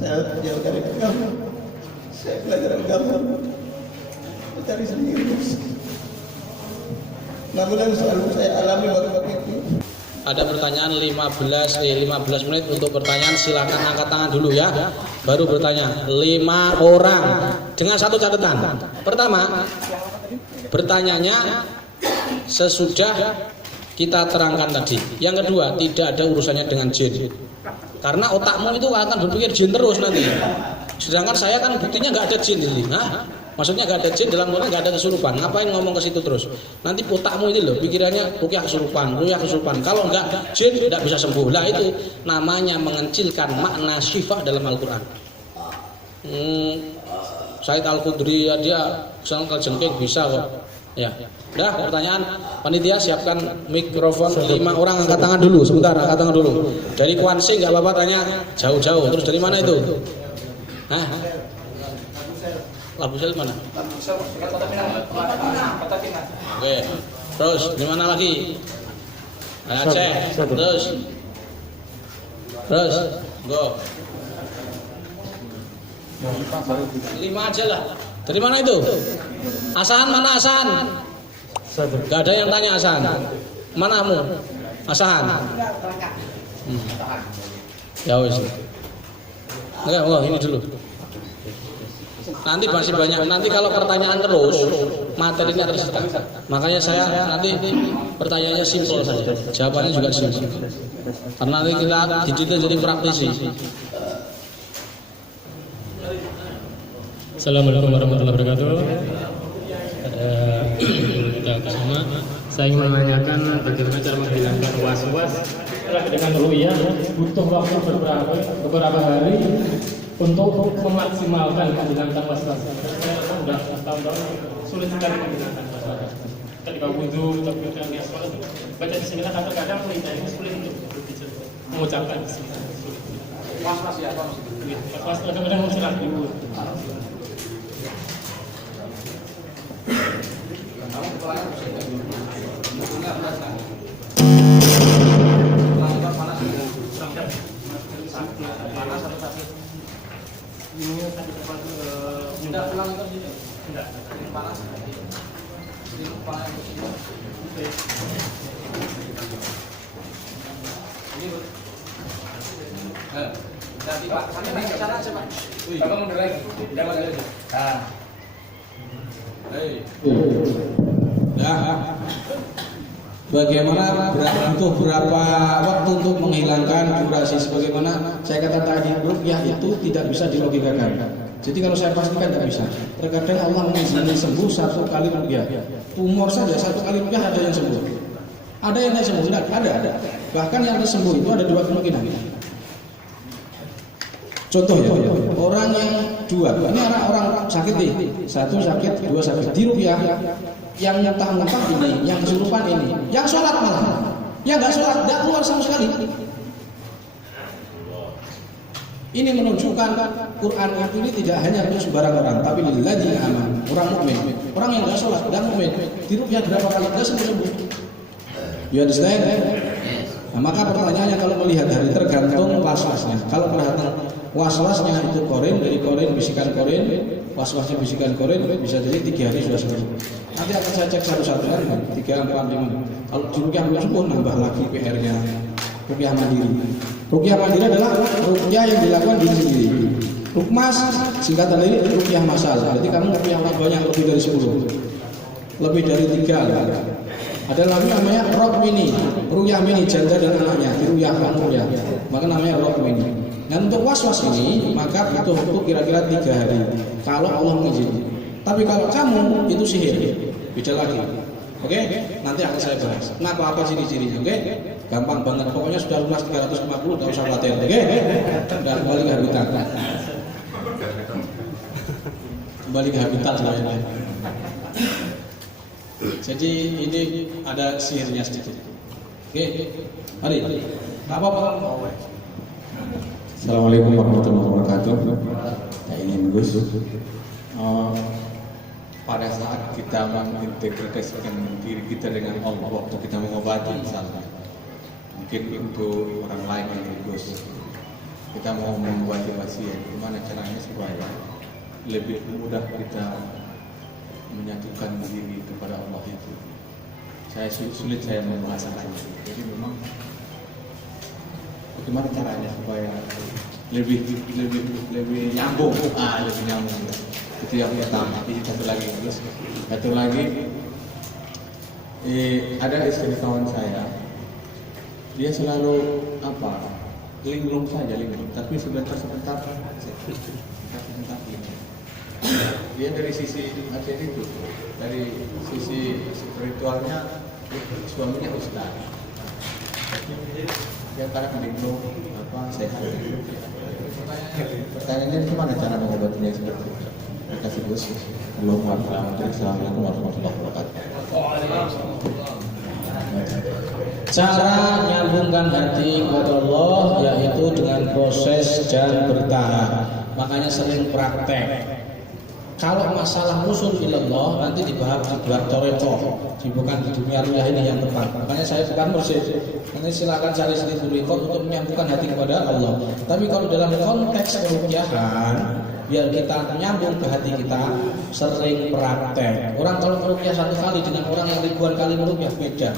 Saya jauh dari agama. Saya belajar agama, mencari sendiri. Namun yang selalu saya alami waktu itu. Ada pertanyaan 15 menit untuk pertanyaan, silakan angkat tangan dulu ya. Baru bertanya 5 orang dengan satu catatan. Pertama, bertanyanya sesudah kita terangkan tadi. Yang kedua, tidak ada urusannya dengan jin. Karena otakmu itu akan berpikir jin terus nanti. Sedangkan saya kan buktinya nggak ada jin di sini. Maksudnya nggak ada jin, dalam Quran nggak ada kesurupan. Ngapain ngomong ke situ terus? Nanti otakmu itu loh pikirannya rukyah kesurupan. Kalau nggak jin nggak bisa sembuh. Lah itu namanya mengecilkan makna syifa dalam Al-Quran. Said Al-Khudri ya, dia sangat jengking bisa kok. Ya. Dah, pertanyaan panitia, siapkan mikrofon. 5 orang angkat tangan dulu. Sebentar, angkat tangan dulu. Dari Kuansi nggak apa-apa, tanya jauh-jauh. Terus dari mana itu? Labusel mana? Oke. Terus di mana lagi? Aceh. Terus go. 5 aja lah. Dari mana itu? Asahan mana Asahan? Gak ada yang tanya Asahan. Manamu? Asahan. Ya wis. Enggak, ini dulu. Nanti masih banyak. Nanti kalau pertanyaan terus, materinya tersekat. Makanya saya nanti pertanyaannya simpel saja, jawabannya juga simpel. Karena nanti kita dididik jadi praktisi. Assalamualaikum warahmatullahi wabarakatuh. Kita bersama. Saya ingin menanyakan bagaimana cara menghilangkan was-was setelah dengan ru'yah butuh waktu beberapa hari untuk memaksimalkan menghilangkan was-was. Saya sudah tahun-tahun sulit sekali menghilangkan was-was. Ketika wudhu, ketika sholat, baca bismillah kadang-kadang lidah ini sulit untuk mengucapkan bismillah. Was-was ya, was-was kadang-kadang mencelah dulu. Bagaimana butuh berapa waktu untuk menghilangkan durasi? Sebagaimana saya kata tadi, ruqyah itu tidak bisa dilogikakan. Jadi kalau saya pastikan tidak bisa. Terkadang Allah mengizinkan sembuh 1 kali ruqyah. Tumor saja 1 kali ruqyah ada yang sembuh. Ada yang tidak sembuh? Tidak, ada. Bahkan yang sembuh itu ada 2 kemungkinan. Contoh ya, orang yang 2, ini orang sakit nih, 1 sakit, 2 sakit di ruqyah. Yang muntah-muntah ini, yang kesurupan ini, yang sholat malah, yang nggak sholat, nggak keluar sama sekali. Ini menunjukkan Quran ini tidak hanya untuk sembarang orang, tapi lilladzina amanu, orang mukmin, orang yang nggak sholat, nggak mukmin, diruqyah berapa kali nggak sembuh. You understand? Nah, maka pertanyaannya kalau melihat dari tergantung was-wasnya. Kalau perhatian was-wasnya itu korin, dari korin, bisikan korin, was-wasnya bisikan korin, bisa jadi 3 hari sudah sembuh. Nanti akan saya cek satu-satu kan, 3, 4, 5. Kalau di ruqyah belum sembuh, nambah lagi PR-nya. Ruqyah mandiri. Ruqyah mandiri adalah ruqyah yang dilakukan diri sendiri. Rukmas singkatan dari ruqyah masal. Berarti kamu ruqyah banyak lebih dari 10, lebih dari 3. Ada lagi namanya rok mini, ruqyah mini, janda dan anaknya, ruqyah ruqyah. Maka namanya rok mini. Dan untuk was-was ini maka butuh waktu kira-kira 3 hari. Kalau Allah mengizinkan. Tapi kalau kamu itu sihir, beda lagi. Oke? Nanti akan saya bahas. Nah, apa ciri-cirinya? Oke? Gampang banget. Pokoknya sudah lunas 350, enggak usah khawatir. Oke? Dan kembali ke habitat. Kembali ke habitat saya. Jadi ini ada sihirnya sedikit. Oke? Mari. Apa? Assalamualaikum warahmatullahi wabarakatuh. Ini Gus. Pada saat kita mengintegrasikan diri kita dengan Allah waktu kita mengobati misalnya, mungkin untuk orang lain yang Gus, kita mau mengobati pasien, gimana caranya supaya lebih mudah kita menyatukan diri kepada Allah itu. Sulit saya membahasakannya. Jadi memang bagaimana caranya supaya lebih nyambung, lebih nyambung. Itu yang pertama. Satu lagi, ada istri kawan saya, dia selalu linglung saja, tapi sebentar dia dari sisi materi itu, dari sisi spiritualnya suaminya ustaz, dia kadang linglung sehat. Pertanyaannya gimana cara mengobatinya seperti itu? Terima kasih Gus. Assalamualaikum warahmatullahi wabarakatuh. Cara menyambungkan hati kepada Allah yaitu dengan proses dan bertahap. Makanya sering praktek. Kalau masalah musul ilallah nanti dibahas di luar torekoh, bukan di dunia ruhyah ini yang tepat. Makanya saya bukan mursyid. Nanti silakan cari sendiri untuk menyambungkan hati kepada Allah. Tapi kalau dalam konteks perukyahan, biar kita menyambung ke hati kita, sering praktek. Orang kalau merukyah satu kali dengan orang yang ribuan kali merukyah beda.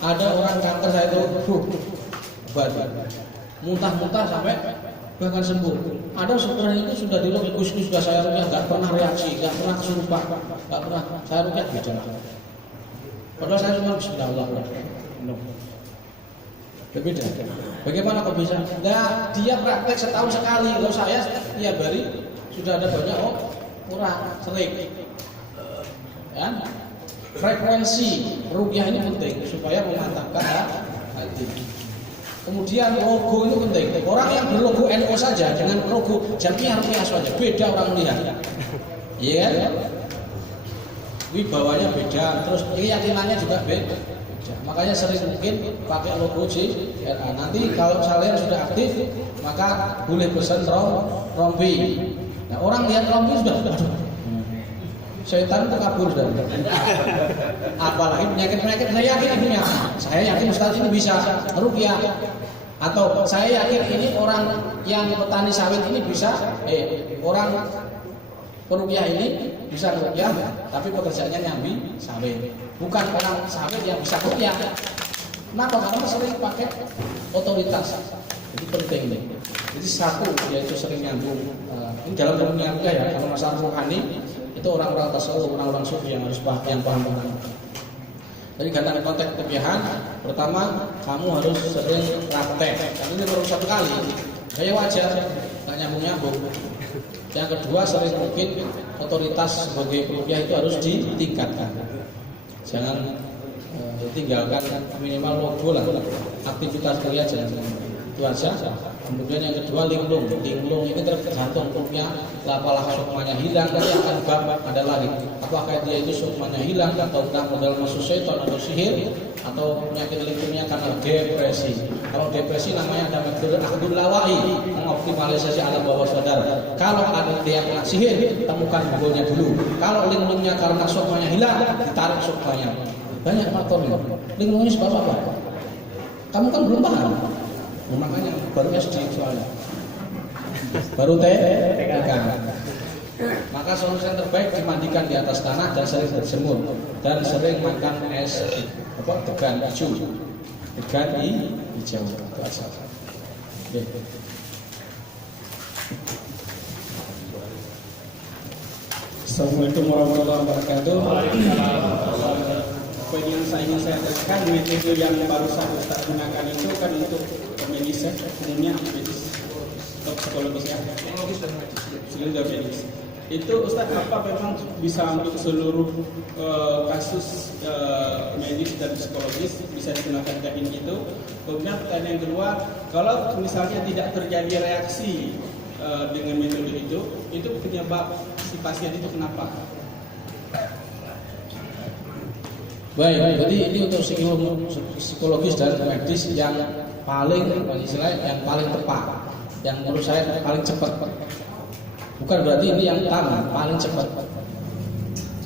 Ada orang kanker saya itu, muntah-muntah sampai bahkan sembuh. Ada sebenarnya itu sudah dirukyah, sudah saya rukyah, nggak pernah reaksi, nggak pernah kesurupan, nggak pernah saya rukyah beda. Padahal saya cuma bismillahirrahmanirrahim. Berbeda. Bagaimana kok bisa? Nah, dia praktek setahun sekali. Kalau saya tiap hari sudah ada banyak orang sering. Ya? Frekuensi rukyah ini penting supaya memantapkan hati. Kemudian logo itu penting. Orang yang berlogo NU saja dengan logo Jamiah Rukyah saja beda orang melihat. Iya kan? Wibawanya beda, terus keyakinannya juga beda. Makanya sering mungkin pakai logo JRA. Nanti kalau kalian sudah aktif, maka boleh pesan rompi. Nah, orang lihat rompi sudah, setan itu kabur sudah. Apalagi penyakit-penyakit saya yakin punya. Saya yakin Ustaz ini bisa rukyah. Atau saya yakin ini orang yang petani sawit ini bisa, orang perukyah ini bisa rukyah, tapi pekerjaannya nyambi sawit. Bukan orang sawit yang bisa rukyah. Kenapa? Karena sering pakai otoritas. Jadi penting nih. Jadi satu yaitu sering nyambung. Ini dalam dunia rukyah ya. Kalau masalah rohani itu orang-orang tasawuf, orang-orang sufi yang harus paham. Jadi dalam konteks kebiahan, pertama kamu harus sering praktek. Karena ini baru satu kali. Kayak wajar, nggak nyambung. Yang kedua, sering mungkin otoritas sebagai perukyah itu harus ditingkatkan. Jangan tinggalkan minimal logo lah, aktivitas kalian jangan itu aja. Kemudian yang kedua linglung ini tergantung rukyah. Apalah sukmanya hilang nanti akan ada lagi. Apakah dia itu sukmanya hilang atau modal masuk setan atau sihir atau penyakit linglungnya karena depresi. Kalau depresi namanya ada metode akhdul lawai, mengoptimalisasi alam bawah sadar. Kalau ada dia kena sihir, temukan bukunya dulu. Kalau linglungnya karena sukmanya hilang, ditarik sukmanya. Banyak faktornya. Linglungnya sebab apa? Kamu kan belum paham. Makanya baru SD soalnya, baru TK. Maka solusi yang terbaik dimandikan di atas tanah dan sering berjemur dan sering makan es degan hijau, hijau. Itu aja. Assalamualaikum warahmatullahi wabarakatuh. Poin yang ingin saya tekankan, metode yang barusan Ustaz gunakan itu kan untuk medis, umumnya medis, psikologis ya, psikologis dan medis. Itu Ustaz apa memang bisa untuk seluruh kasus medis dan psikologis bisa digunakan teknik itu? Kemudian pertanyaan yang kedua, kalau misalnya tidak terjadi reaksi dengan metode itu penyebab si pasien itu kenapa? Baik, jadi ini untuk psikologis dan medis yang paling tepat, yang menurut saya paling cepat. Bukan berarti ini yang utama, paling cepat.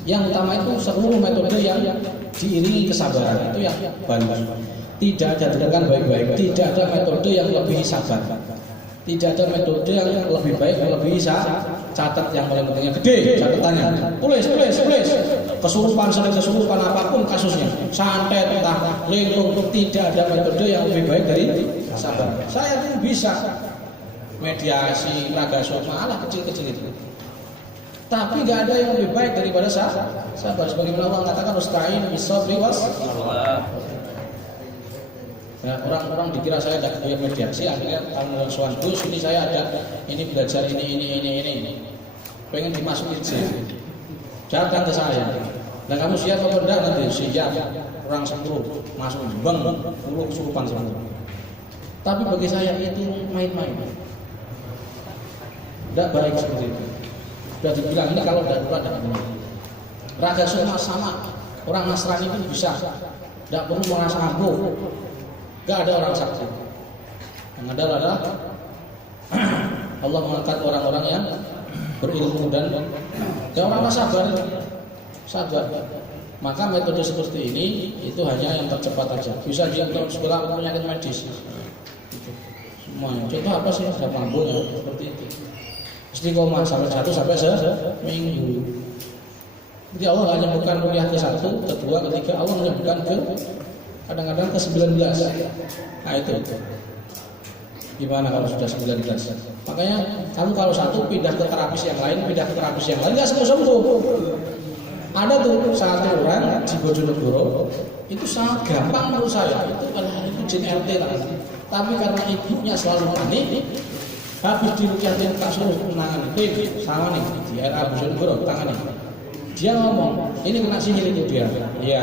Yang utama itu seluruh metode yang diiringi kesabaran itu yang bagus. Tidak ada tindakan baik-baik, tidak ada metode yang lebih sabar. Tidak ada metode yang lebih baik, yang lebih bisa. Catat yang paling pentingnya gede catatannya. Tulis. Kesurupan, sering kesurupan apapun kasusnya. Santet, entah linglung, tidak ada metode yang lebih baik dari sabar. Saya pun bisa mediasi, raga soma, alah kecil-kecil itu. Tapi nggak ada yang lebih baik daripada sabar. Sebagaimana Allah katakan usta'in bisabri was. Ya, orang-orang dikira saya tidak punya mediasi, akhirnya kamu soal Gus, ini saya ada, ini belajar ini. Pengen dimasukin sih. Datang ke saya. Dan kamu siap atau enggak nanti? Siap. Orang 10 masuk bang, puluh kesurupan semua. Tapi bagi saya itu main-main. Tidak baik seperti itu. Sudah dibilang ini kalau darurat tidak benar. Raga sama orang Nasrani pun bisa. Tidak perlu merasa ampuh. Gak ada orang sakti. Yang ada adalah Allah mengangkat orang-orang yang berilmu dan orang sabar. Maka metode seperti ini itu hanya yang tercepat aja. Bisa dia untuk sekolah penyakit medis. Semuanya. Contoh apa sih? Saya mampu ya seperti itu. Istiqomah sampai 1 sampai seminggu. Jadi Allah hanya bukan rukyah ke 1, ke 2, ke 3. Allah menyebutkan ke kadang-kadang ke 19. Nah itu. Gimana kalau sudah 19? Makanya kamu kalau 1 pindah ke terapis yang lain, nggak sembuh-sembuh. Ada tuh 1 orang di Bojonegoro itu sangat gampang menurut saya. Itu jin RT lah. Tapi karena ibunya selalu panik, habis diruqyahin tak suruh menangani. Sama nih di RA Bojonegoro tangani. Dia ngomong, ini kena sihir itu dia. Iya.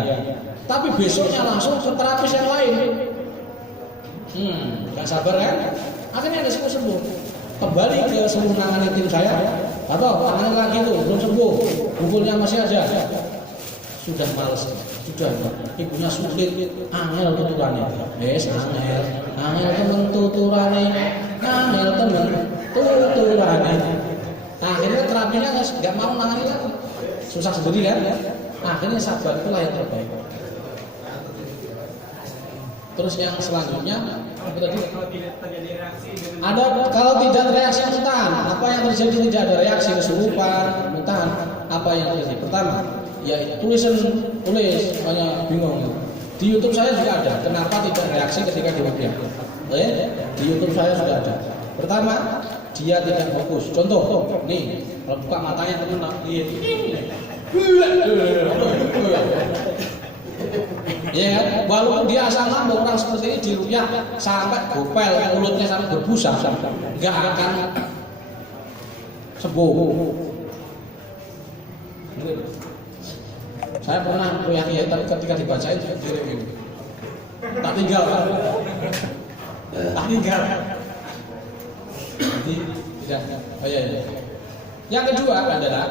Tapi besoknya langsung ke terapis yang lain. Gak sabar kan? Akhirnya ada sembuh. Kembali ke sembuh nangani tim saya. Atau tangan lagi itu belum sembuh. Bukulnya masih ada. Sudah males. Sudah. Ibunya sulit. Angel tuturannya. Angel temen tuturannya. Akhirnya terapinya gak mau nangani lagi. Susah sendiri kan? Akhirnya sabar itulah yang terbaik. Terus yang selanjutnya ada kalau tidak reaksi muntahan, apa yang terjadi? Tidak ada reaksi kesurupan, muntahan, apa yang terjadi? Pertama, ya tulis banyak bingung. Di YouTube saya juga ada. Kenapa tidak reaksi ketika diruqyah? Di YouTube saya sudah ada. Pertama, dia tidak fokus. Contoh, nih, kalau buka matanya teman lihat. Ya kan? Walaupun dia asal ngambek orang seperti ini diruqyah sampai gopel, mulutnya sampai berbusa, nggak akan sembuh. Saya pernah ruqyah tapi ketika dibacain diri ini, tak tinggal. Jadi tidak. Oh ya. Yang kedua adalah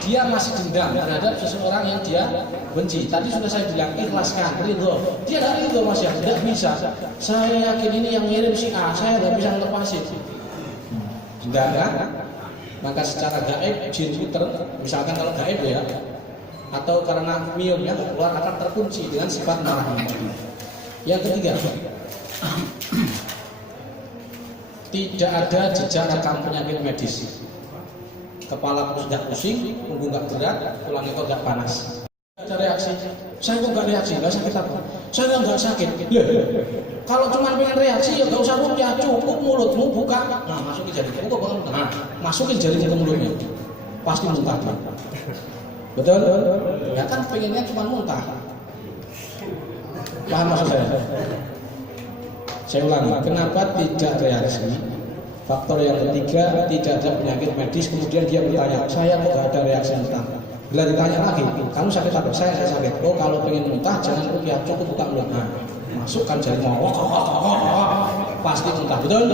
dia masih dendam terhadap seseorang yang dia benci. Tadi sudah saya bilang ikhlaskan, ridho. Dia nggak ridho Mas ya, tidak bisa. Saya yakin ini yang ngirim si A, saya nggak bisa ngelepasin. Tidak kan? Maka secara gaib jin Twitter, misalkan kalau gaib ya, atau karena miumnya keluar akan terkunci dengan sifat marah. Yang ketiga, tidak ada jejak rekam penyakit medis. Kepala sudah pusing, punggung nggak gerak, tulang ekor nggak panas. Ada reaksi, saya kok nggak reaksi, nggak sakit apa? Saya nggak sakit. Kalau cuma pengen reaksi ya nggak usah ruqyah, cukup mulutmu buka. Nah masukin jari, masukin jari ke mulutnya, pasti muntah. Betul? Ya kan pengennya cuma muntah. Paham maksud saya? Saya ulangi, kenapa tidak reaksi? Faktor yang ketiga, tidak ada penyakit medis. Kemudian dia bertanya, saya kok gak ada reaksi muntah? Bila ditanya lagi, kamu sakit apa? Saya sakit. Oh kalau pengen muntah jangan ruqyah, cukup buka mulut. Nah, masukkan jari mau, pasti muntah. Betul?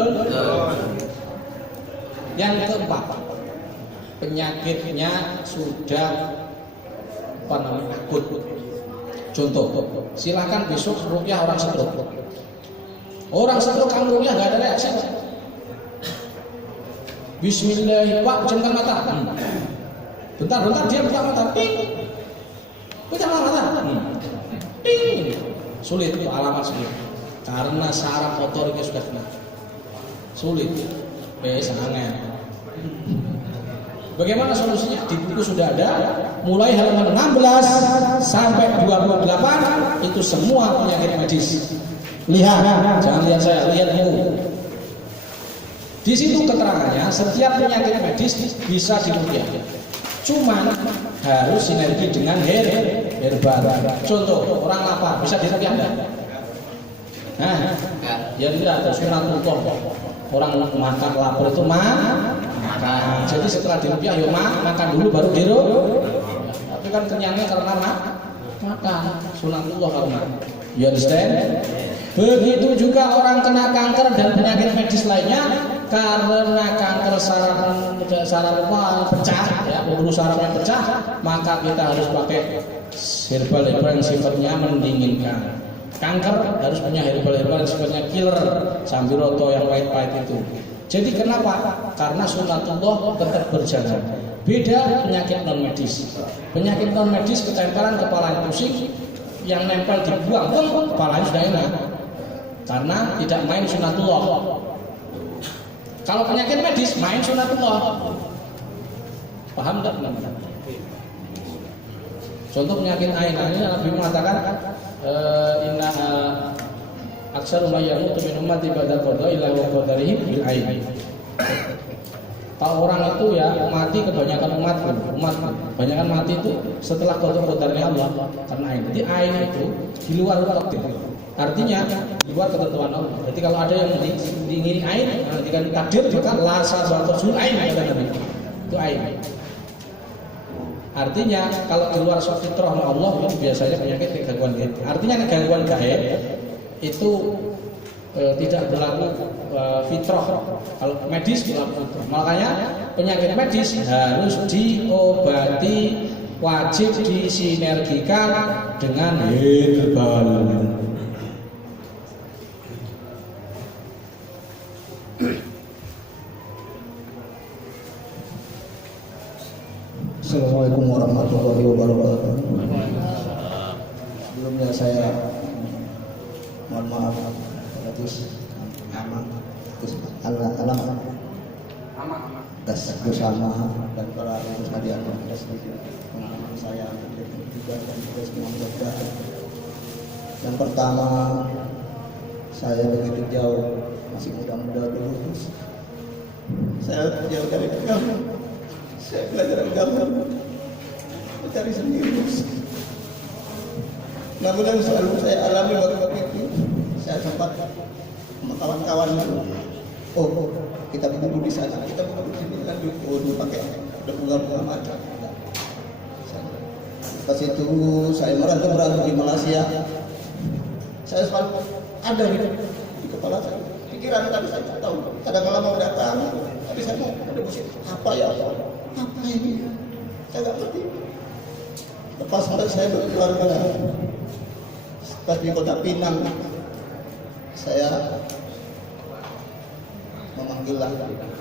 Yang keempat, penyakitnya sudah akut. Contoh, silakan besok ruqyah orang stroke. Orang stroke kamu ruqyah gak ada reaksi. Bismillah, Pak, pejamkan mata. Bentar dia buka mata. Ting. Pejamkan mata. Ting. Sulit itu alamat sulit. Karena saraf motoriknya sudah kena. Sulit. Sangat. Bagaimana solusinya? Di buku sudah ada, mulai halaman 16 sampai 28 itu semua penyakit medis. Lihat, jangan lihat saya, lihat buku. Di situ keterangannya setiap penyakit medis bisa diruqyah. Cuman harus sinergi dengan herbal. Contoh, orang lapar bisa diruqyah enggak? Nah, ya tidak ada sunatullah. Orang makan lapar itu makan. Jadi setelah diruqyah ya makan dulu baru tapi kan kenyangnya karena makan. Sunatullah karena. You understand? Begitu juga orang kena kanker dan penyakit medis lainnya, karena kanker saraf pecah, ya, pembuluh sarafnya pecah, maka kita harus pakai herbal yang sifatnya mendinginkan. Kanker harus punya herbal yang sifatnya killer, sambiroto yang pahit-pahit itu. Jadi kenapa? Karena sunatullah tetap berjalan. Beda penyakit non medis. Penyakit non medis ketempelan kepala pusing, yang nempel dibuang, kepalanya sudah enak. Karena tidak main sunatullah. Kalau penyakit medis main sunatullah. Paham tak? Contoh penyakit ain, ini Nabi mengatakan inna aksaru ma yamutu min ummati ba'da qada'i illa wa qadarihim bil ain. Kalau orang itu ya mati, kebanyakan umat kebanyakan mati itu setelah qadarnya Allah karena ain. Jadi ain itu di luar takdir. Artinya di luar ketentuan Allah. Jadi kalau ada yang diingini ain dengan takdir maka la sabatul ain kata Nabi. Itu ain. Artinya kalau di luar fitrah Allah itu biasanya penyakit gangguan gaib. Artinya gangguan gaib itu tidak berlaku fitrah. Kalau medis berlaku fitrah. Makanya penyakit medis harus diobati, wajib disinergikan dengan herbal. Assalamualaikum warahmatullahi wabarakatuh. Sebelumnya saya mohon maaf Gus Gus Alma dan para Gus hadiah dan sedikit pengalaman saya juga dan Gus Imam Jogja. Yang pertama, saya begitu jauh, masih muda-muda dulu. Saya jauh dari agama. Saya belajar agama, mencari sendiri. Namun yang selalu saya alami waktu itu, saya sempat sama kawan-kawan itu, kita bunuh di sana, kita bunuh di sini, kan dulu pakai ada bunga-bunga mata. Pas itu saya merantau di Malaysia, saya selalu ada di kepala saya, pikiran tadi saya tahu, kadang-kadang mau datang, tapi saya mau ada musik, apa ya? Apa ini? Saya nggak ngerti. Lepas saya berkeluarga, pas di Kota Pinang, saya memanggillah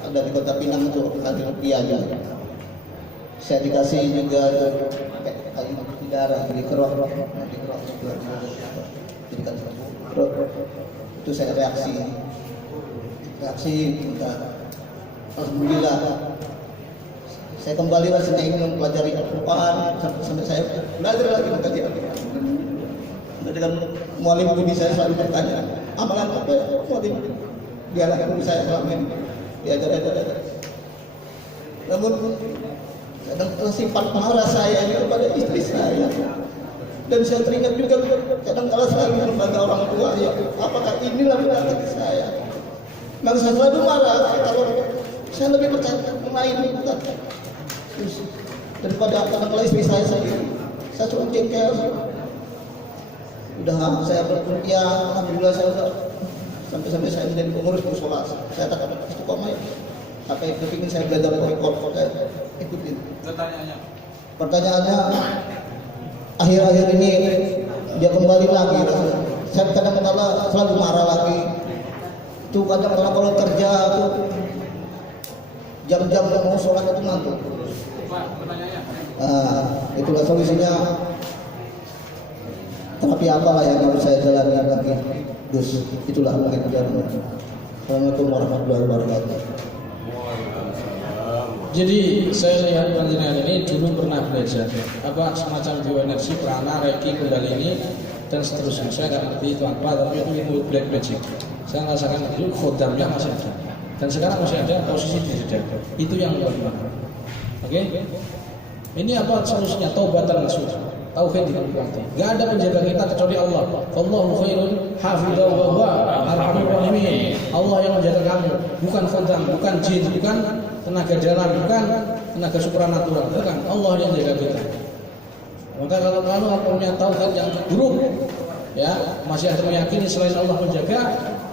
ada di Kota Pinang itu ada rupiahnya. Saya dikasih juga kayu darah di kerok jadikan kerok. Itu saya reaksi, minta alhamdulillah. Saya kembali rasanya ingin mempelajari Al-Quran sampai saya belajar lagi mengkaji Al-Quran. Dengan mualim budi saya selalu bertanya, amalan apa ya mualim? Diarahkan budi saya selama ini diajar. Namun kadang simpan marah saya ini kepada istri saya. Dan saya teringat juga kadang kala selalu membangga orang tua ya, apakah inilah benar saya? Maka saya selalu marah kalau saya lebih percaya main bukan. Daripada kadang-kadang istri saya sendiri, saya cuma jengkel. Udah saya berkuliah, alhamdulillah saya udah sampai saya menjadi pengurus musola. Saya tak dapat istiqomah ya. Apa yang kepingin saya belajar rekor, saya ikutin. Pertanyaannya, akhir-akhir ini dia kembali lagi. Saya kadang-kadang selalu marah lagi. Itu kadang-kadang kalau kerja tuh jam-jam mau sholat itu ngantuk. Itulah solusinya. Terapi apalah yang harus saya jalani lagi, Gus? Itulah mungkin jalan. Assalamualaikum warahmatullahi wabarakatuh. Jadi saya lihat panjenengan ini dulu pernah belajar apa semacam bioenergi, prana, reiki, kundalini dan seterusnya. Saya nggak ngerti itu apa, tapi itu black magic. Saya merasakan itu khodamnya masih ada dan sekarang masih ada, posisi tidak ada. Itu yang luar biasa. Oke? Ini apa solusinya? Taubatan nasuh. Tauhid dikuati. Gak ada penjaga kita kecuali Allah. Wallahu khairun hafidhahu wa huwa arhamur rahimin. Allah yang menjaga kamu, bukan khodam, bukan jin, bukan tenaga dalam, bukan tenaga supranatural, bukan. Allah yang menjaga kita. Maka kalau kamu punya tauhid yang buruk, ya masih ada meyakini selain Allah menjaga,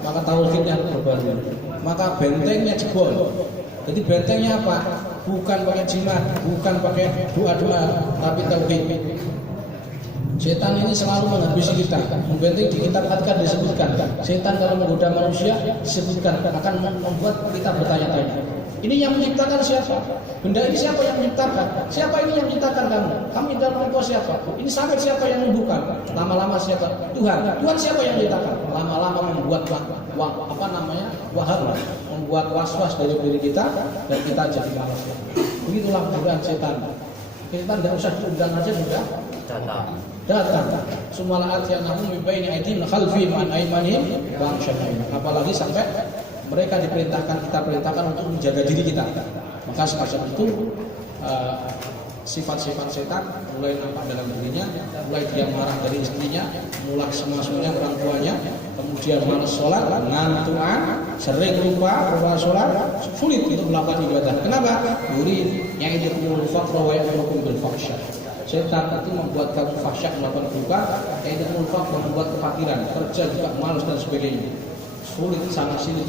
maka tauhidnya berbaru. Maka bentengnya jebol. Jadi bentengnya apa? Bukan pakai jimat, bukan pakai doa-doa, tapi tauhid. Setan ini selalu menghabisi kita. Membenting di kitab Adkar disebutkan, setan kalau menggoda manusia disebutkan akan membuat kita bertanya-tanya. Ini yang menciptakan siapa? Benda ini siapa yang menciptakan? Siapa ini yang menciptakan kamu? Kamu indah orang tua siapa? Ini sampai siapa yang membuka? Lama-lama siapa? Tuhan. Tuhan siapa yang menciptakan? Lama-lama membuat waham, membuat was-was dari diri kita dan kita jadi malas. Begitulah godaan setan. Setan tidak usah diundang aja sudah datang. Semua laat yang namun mibaini aidin khalfi man aimanihim wa syai'in. Apalagi sampai mereka diperintahkan, kita perintahkan untuk menjaga diri kita. Maka semacam itu sifat-sifat setan mulai nampak dalam dirinya, mulai dia marah dari istrinya, mulai semuanya orang tuanya, kemudian malas sholat, ngantuan, sering lupa sholat, sulit itu melakukan ibadah. Kenapa? Yurid yang yaikumul faqra wa ya'murukum bil fahsya. Setan itu membuat kamu fahsya, melakukan buka, yaikumul faqra, membuat kefakiran, kerja juga malas dan sebagainya. Sulit, sangat sulit.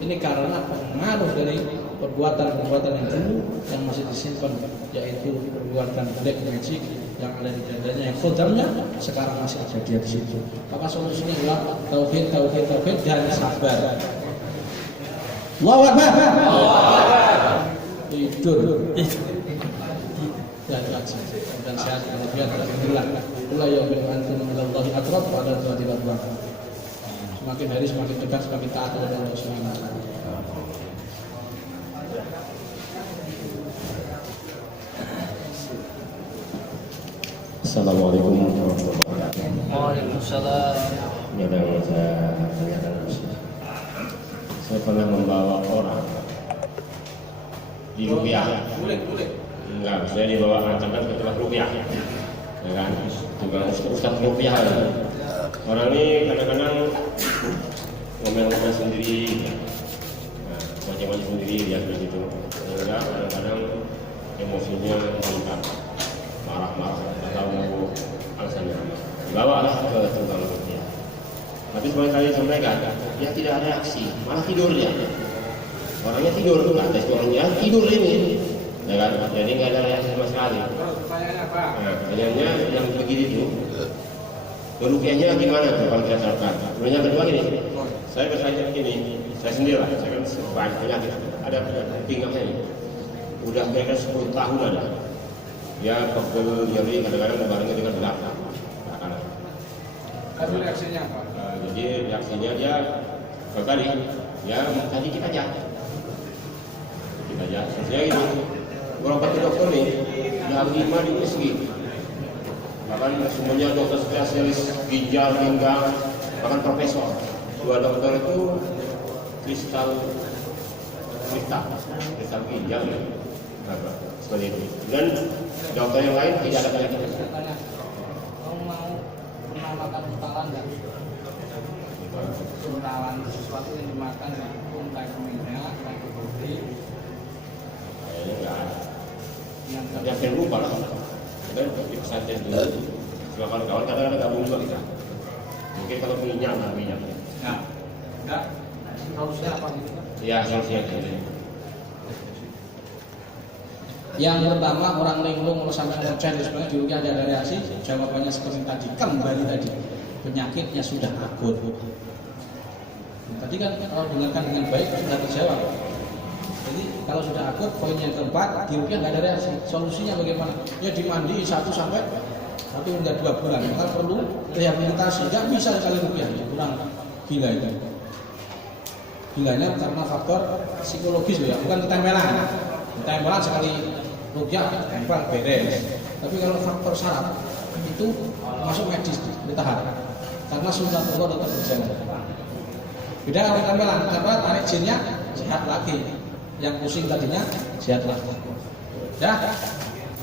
Ini karena pengaruh dari perbuatan-perbuatan yang dulu yang masih disimpan, yaitu perbuatan black magic yang ada di dadanya, yang khodamnya sekarang masih ada di situ. Maka solusinya adalah tauhid dan sabar. Allahu Akbar. Tidur dan ngaji dan sehat kemudian alhamdulillah. Kula yaumil antum ilallahi aqrab wa ala dzatillahi wa semakin hari semakin dekat, semakin taat kepada Allah Subhanahu wa taala. Assalamualaikum warahmatullahi wabarakatuh. Waalaikumsalam. Ini ada yang saya tanyakan. Saya pernah membawa orang di rupiah. Boleh. Enggak, saya dibawa ancaman ke tempat rupiah. Ya kan, tukang ustaz rupiah. Orang ini kadang-kadang ngomel-ngomel sendiri, macam-macam sendiri ya begitu. Sehingga kadang-kadang emosinya mengangkat, marah-marah, atau mau alasannya. Bawalah ke tukang rupiah. Tapi seperti tadi sampaikan, dia tidak ada reaksi, malah tidur dia. Orangnya tidur, nggak ada suaranya, tidur ini. Ya kan, jadi nggak ada reaksi sama sekali. Pertanyaannya apa? Nah, pertanyaannya yang begini itu, rupiahnya gimana tuh kalau kita terapkan? Kemudian yang kedua ini, saya bertanya begini, saya sendiri lah, saya kan banyak penyakit, ada penyakit pinggangnya ini, udah kira-kira 10 tahun ada. Ya pegel nyeri, kadang-kadang dibarengi dengan belakang. Lalu reaksinya apa? Jadi reaksinya dia berkali, ya tadi kita aja, saya gitu. Berobat ke dokter nih, jam 5 di USG. Bahkan semuanya dokter spesialis ginjal, pinggang, bahkan profesor. 2 dokter itu kristal ginjal ya. Seperti itu. Dan dokter yang lain tidak ada penyakit. Saya tanya, kamu mau pernah makan buntalan nggak? Buntalan sesuatu yang dimakan nggak? Entah itu minyak, entah itu roti. Kayaknya nggak ada. Tapi hampir lupa lah. Dan di pesantren dulu, sama kawan-kawan kadang-kadang gabung juga kita. Mungkin kalau minyak. Nah, enggak. Harusnya apa gitu? Ya, solusinya. Yang pertama orang linglung sampai ngoceh sebenarnya di rupiah ada reaksi. Jawabannya seperti tadi, kembali tadi penyakitnya sudah akut. Tadi kan kalau dengarkan dengan baik sudah terjawab. Jadi kalau sudah akut, poin yang keempat di rupiah nggak ada reaksi. Solusinya bagaimana? Ya dimandi 1 sampai 1 hingga 2 bulan. Maka perlu rehabilitasi. Nggak bisa sekali rupiah, kurang gila itu. Gilanya karena faktor psikologis ya, bukan ketempelan. Tempelan sekali rukyah, tempel beres. Tapi kalau faktor syarat itu masuk medis ditahan. Karena sunatullah tetap berjalan. Beda kalau tempelan, tempelan tarik jinnya sehat lagi. Yang pusing tadinya sehat lagi. Ya,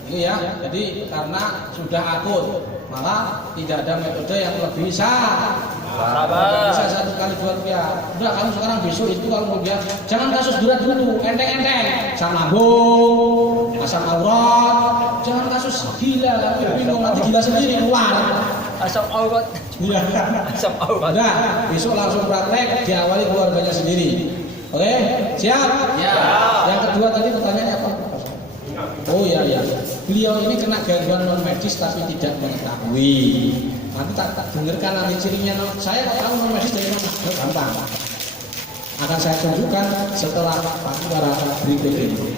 ini ya. Jadi karena sudah akut, malah tidak ada metode yang lebih bisa satu kali 2 rupiah. Udah kamu sekarang besok itu kalau rupiah, jangan kasus berat dulu, enteng-enteng, asam lambung, asam aurat, jangan kasus gila, tapi bingung nanti gila sendiri keluar. Asam aurat. Iya. Asam aurat. Nah, besok langsung praktek diawali keluarganya sendiri. Oke, siap? Ya. Yang kedua tadi pertanyaannya apa? Oh ya ya, beliau ini kena gangguan non medis tapi tidak mengetahui. Nanti tak dengarkan nanti cirinya. Saya tak tahu non medis dari mana. Gampang. Akan saya tunjukkan setelah pariwara berikut ini.